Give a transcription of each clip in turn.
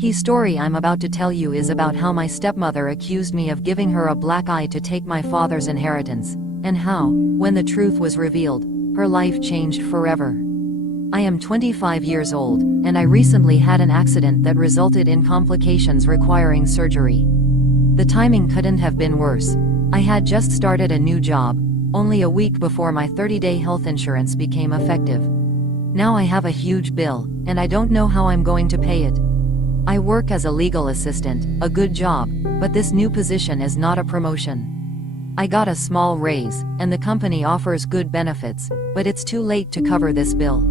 The story I'm about to tell you is about how my stepmother accused me of giving her a black eye to take my father's inheritance, and how, when the truth was revealed, her life changed forever. I am 25 years old, and I recently had an accident that resulted in complications requiring surgery. The timing couldn't have been worse. I had just started a new job, only a week before my 30-day health insurance became effective. Now I have a huge bill, and I don't know how I'm going to pay it. I work as a legal assistant, a good job, but this new position is not a promotion. I got a small raise, and the company offers good benefits, but it's too late to cover this bill.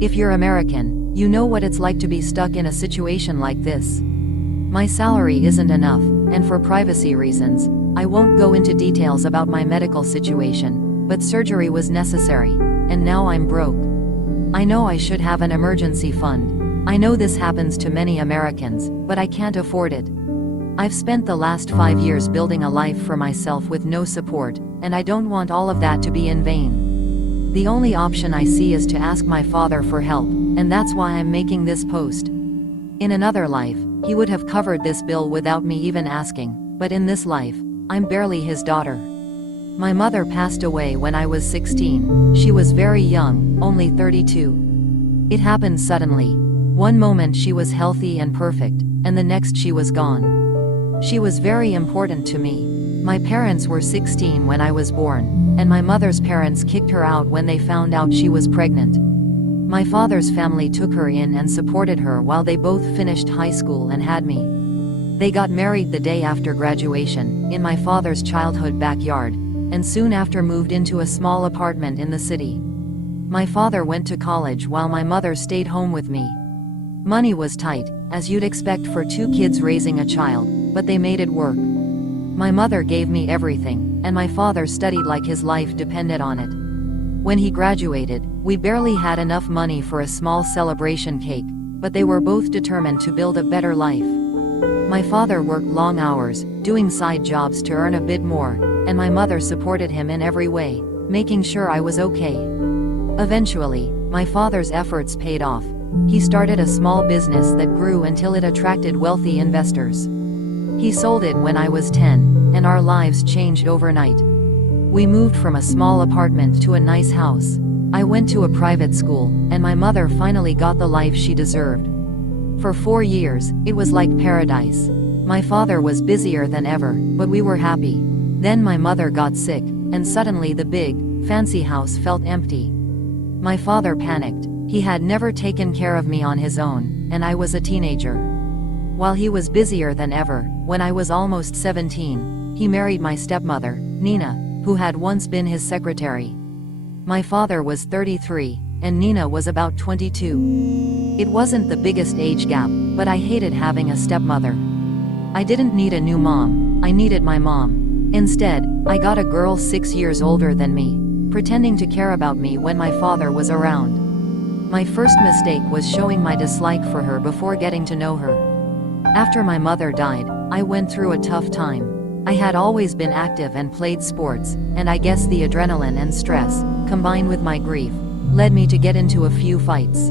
If you're American, you know what it's like to be stuck in a situation like this. My salary isn't enough, and for privacy reasons, I won't go into details about my medical situation, but surgery was necessary, and now I'm broke. I know I should have an emergency fund. I know this happens to many Americans, but I can't afford it. I've spent the last 5 years building a life for myself with no support, and I don't want all of that to be in vain. The only option I see is to ask my father for help, and that's why I'm making this post. In another life, he would have covered this bill without me even asking, but in this life, I'm barely his daughter. My mother passed away when I was 16. She was very young, only 32. It happened suddenly. One moment she was healthy and perfect, and the next she was gone. She was very important to me. My parents were 16 when I was born, and my mother's parents kicked her out when they found out she was pregnant. My father's family took her in and supported her while they both finished high school and had me. They got married the day after graduation, in my father's childhood backyard, and soon after moved into a small apartment in the city. My father went to college while my mother stayed home with me. Money was tight, as you'd expect for two kids raising a child, but they made it work. My mother gave me everything, and my father studied like his life depended on it. When he graduated, we barely had enough money for a small celebration cake, but they were both determined to build a better life. My father worked long hours, doing side jobs to earn a bit more, and my mother supported him in every way, making sure I was okay. Eventually, my father's efforts paid off. He started a small business that grew until it attracted wealthy investors. He sold it when I was 10, and our lives changed overnight. We moved from a small apartment to a nice house. I went to a private school, and my mother finally got the life she deserved. For 4 years, it was like paradise. My father was busier than ever, but we were happy. Then my mother got sick, and suddenly the big, fancy house felt empty. My father panicked. He had never taken care of me on his own, and I was a teenager. While he was busier than ever, when I was almost 17, he married my stepmother, Nina, who had once been his secretary. My father was 33, and Nina was about 22. It wasn't the biggest age gap, but I hated having a stepmother. I didn't need a new mom, I needed my mom. Instead, I got a girl 6 years older than me, pretending to care about me when my father was around. My first mistake was showing my dislike for her before getting to know her. After my mother died, I went through a tough time. I had always been active and played sports, and I guess the adrenaline and stress, combined with my grief, led me to get into a few fights.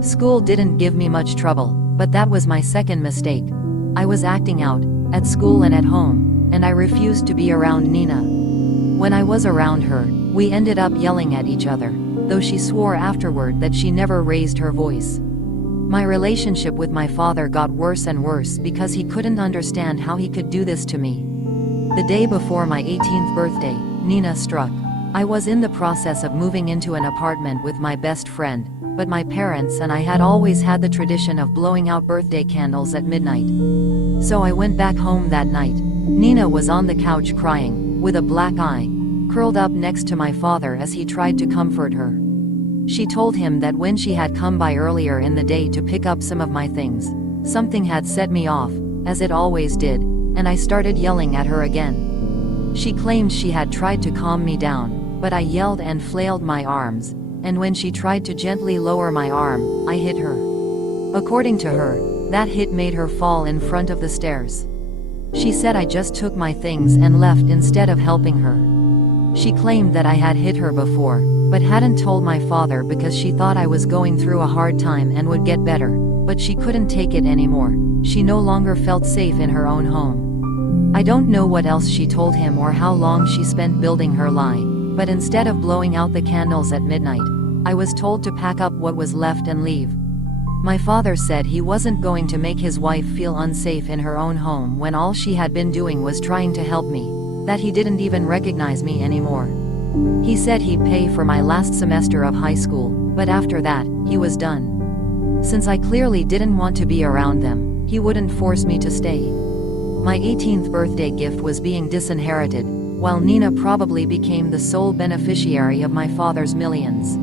School didn't give me much trouble, but that was my second mistake. I was acting out, at school and at home, and I refused to be around Nina. When I was around her, we ended up yelling at each other, though she swore afterward that she never raised her voice. My relationship with my father got worse and worse because he couldn't understand how he could do this to me. The day before my 18th birthday, Nina struck. I was in the process of moving into an apartment with my best friend, but my parents and I had always had the tradition of blowing out birthday candles at midnight. So I went back home that night. Nina was on the couch crying, with a black eye, curled up next to my father as he tried to comfort her. She told him that when she had come by earlier in the day to pick up some of my things, something had set me off, as it always did, and I started yelling at her again. She claimed she had tried to calm me down, but I yelled and flailed my arms, and when she tried to gently lower my arm, I hit her. According to her, that hit made her fall in front of the stairs. She said I just took my things and left instead of helping her. She claimed that I had hit her before, but hadn't told my father because she thought I was going through a hard time and would get better. but she couldn't take it anymore. She no longer felt safe in her own home. I don't know what else she told him or how long she spent building her lie, but instead of blowing out the candles at midnight, I was told to pack up what was left and leave. My father said he wasn't going to make his wife feel unsafe in her own home when all she had been doing was trying to help me, that he didn't even recognize me anymore. He said he'd pay for my last semester of high school, but after that, he was done. Since I clearly didn't want to be around them, he wouldn't force me to stay. My 18th birthday gift was being disinherited, while Nina probably became the sole beneficiary of my father's millions.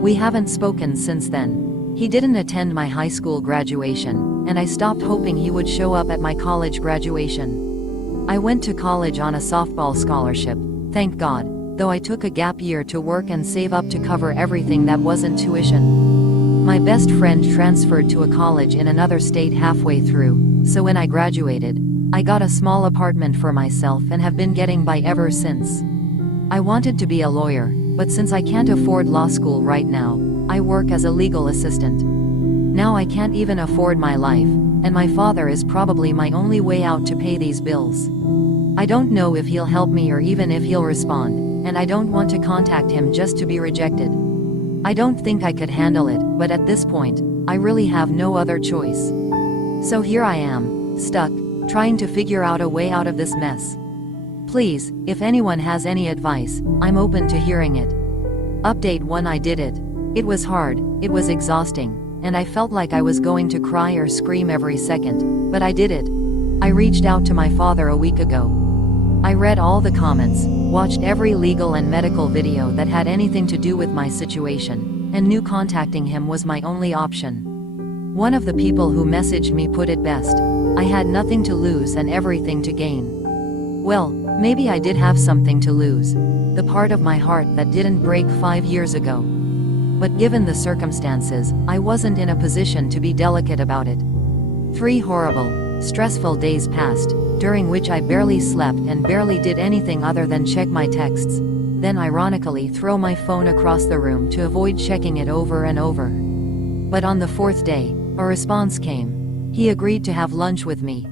We haven't spoken since then. He didn't attend my high school graduation, and I stopped hoping he would show up at my college graduation. I went to college on a softball scholarship, thank God, though I took a gap year to work and save up to cover everything that wasn't tuition. My best friend transferred to a college in another state halfway through, so when I graduated, I got a small apartment for myself and have been getting by ever since. I wanted to be a lawyer, but since I can't afford law school right now, I work as a legal assistant. Now I can't even afford my life, and my father is probably my only way out to pay these bills. I don't know if he'll help me or even if he'll respond, and I don't want to contact him just to be rejected. I don't think I could handle it, but at this point, I really have no other choice. So here I am, stuck, trying to figure out a way out of this mess. Please, if anyone has any advice, I'm open to hearing it. Update 1: I did it. It was hard, it was exhausting, and I felt like I was going to cry or scream every second, but I did it. I reached out to my father a week ago. I read all the comments, watched every legal and medical video that had anything to do with my situation, and knew contacting him was my only option. One of the people who messaged me put it best: I had nothing to lose and everything to gain. Well, maybe I did have something to lose, the part of my heart that didn't break 5 years ago. But given the circumstances, I wasn't in a position to be delicate about it. 3 horrible, stressful days passed, during which I barely slept and barely did anything other than check my texts, then ironically throw my phone across the room to avoid checking it over and over. But on the 4th day, a response came. He agreed to have lunch with me.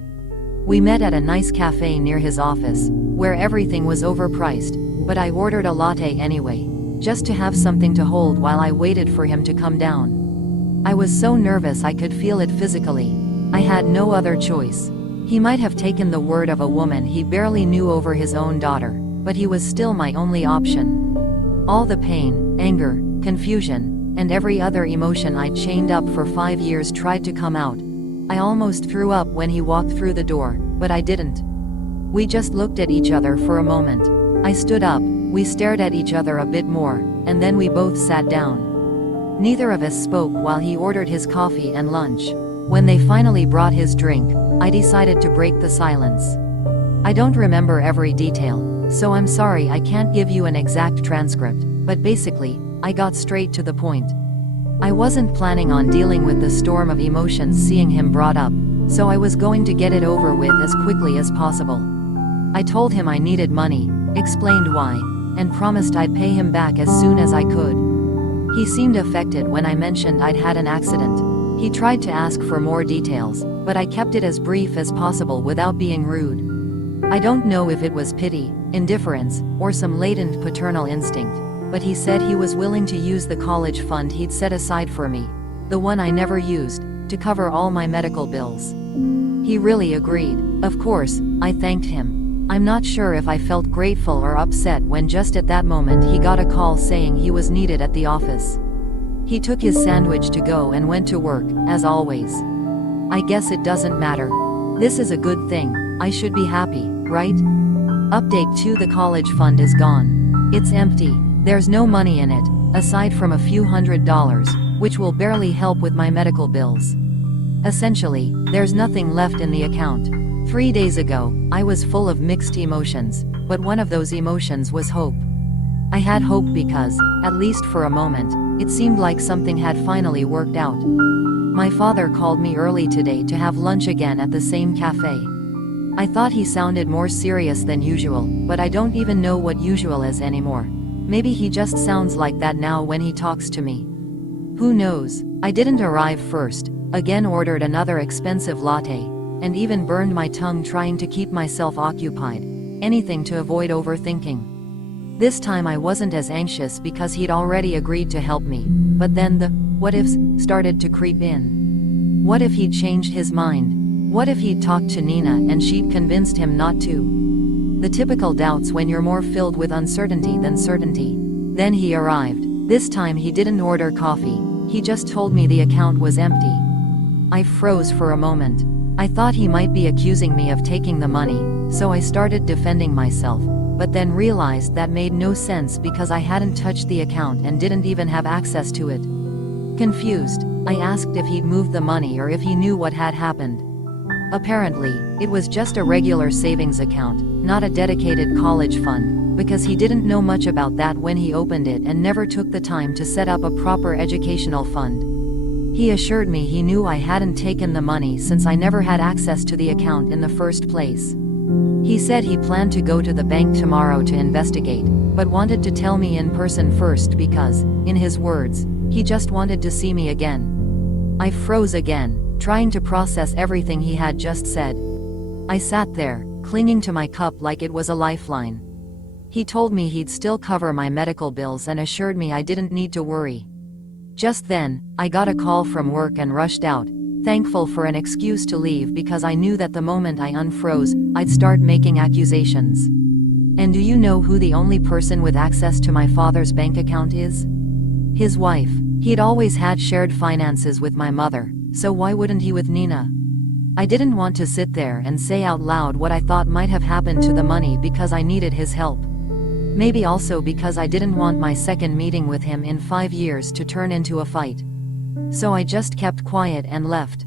We met at a nice cafe near his office, where everything was overpriced, but I ordered a latte anyway, just to have something to hold while I waited for him to come down. I was so nervous I could feel it physically. I had no other choice. He might have taken the word of a woman he barely knew over his own daughter, but he was still my only option. All the pain, anger, confusion, and every other emotion I'd chained up for 5 years tried to come out. I almost threw up when he walked through the door, but I didn't. We just looked at each other for a moment. I stood up, we stared at each other a bit more, and then we both sat down. Neither of us spoke while he ordered his coffee and lunch. When they finally brought his drink, I decided to break the silence. I don't remember every detail, so I'm sorry I can't give you an exact transcript, but basically, I got straight to the point. I wasn't planning on dealing with the storm of emotions seeing him brought up, so I was going to get it over with as quickly as possible. I told him I needed money, explained why, and promised I'd pay him back as soon as I could. He seemed affected when I mentioned I'd had an accident. He tried to ask for more details, but I kept it as brief as possible without being rude. I don't know if it was pity, indifference, or some latent paternal instinct, but he said he was willing to use the college fund he'd set aside for me, the one I never used, to cover all my medical bills. He really agreed. Of course, I thanked him. I'm not sure if I felt grateful or upset when just at that moment he got a call saying he was needed at the office. He took his sandwich to go and went to work, as always. I guess it doesn't matter. This is a good thing. I should be happy, right? Update 2: the college fund is gone. It's empty. There's no money in it, aside from a few $100s, which will barely help with my medical bills. Essentially, there's nothing left in the account. 3 days ago, I was full of mixed emotions, but one of those emotions was hope. I had hope because, at least for a moment, it seemed like something had finally worked out. My father called me early today to have lunch again at the same cafe. I thought he sounded more serious than usual, but I don't even know what usual is anymore. Maybe he just sounds like that now when he talks to me. Who knows? I didn't arrive first, again ordered another expensive latte, and even burned my tongue trying to keep myself occupied, anything to avoid overthinking. This time I wasn't as anxious because he'd already agreed to help me, but then the what-ifs started to creep in. What if he'd changed his mind? What if he'd talked to Nina and she'd convinced him not to? The typical doubts when you're more filled with uncertainty than certainty. Then he arrived. This time he didn't order coffee, he just told me the account was empty. I froze for a moment. I thought he might be accusing me of taking the money, so I started defending myself, but then realized that made no sense because I hadn't touched the account and didn't even have access to it. Confused, I asked if he'd moved the money or if he knew what had happened. Apparently, it was just a regular savings account, not a dedicated college fund, because he didn't know much about that when he opened it and never took the time to set up a proper educational fund. He assured me he knew I hadn't taken the money since I never had access to the account in the first place. He said he planned to go to the bank tomorrow to investigate, but wanted to tell me in person first because, in his words, he just wanted to see me again. I froze again, trying to process everything he had just said. I sat there, clinging to my cup like it was a lifeline. He told me he'd still cover my medical bills and assured me I didn't need to worry. Just then, I got a call from work and rushed out, thankful for an excuse to leave because I knew that the moment I unfroze, I'd start making accusations. And do you know who the only person with access to my father's bank account is? His wife. He'd always had shared finances with my mother, so why wouldn't he with Nina? I didn't want to sit there and say out loud what I thought might have happened to the money because I needed his help. Maybe also because I didn't want my second meeting with him in 5 years to turn into a fight. So I just kept quiet and left.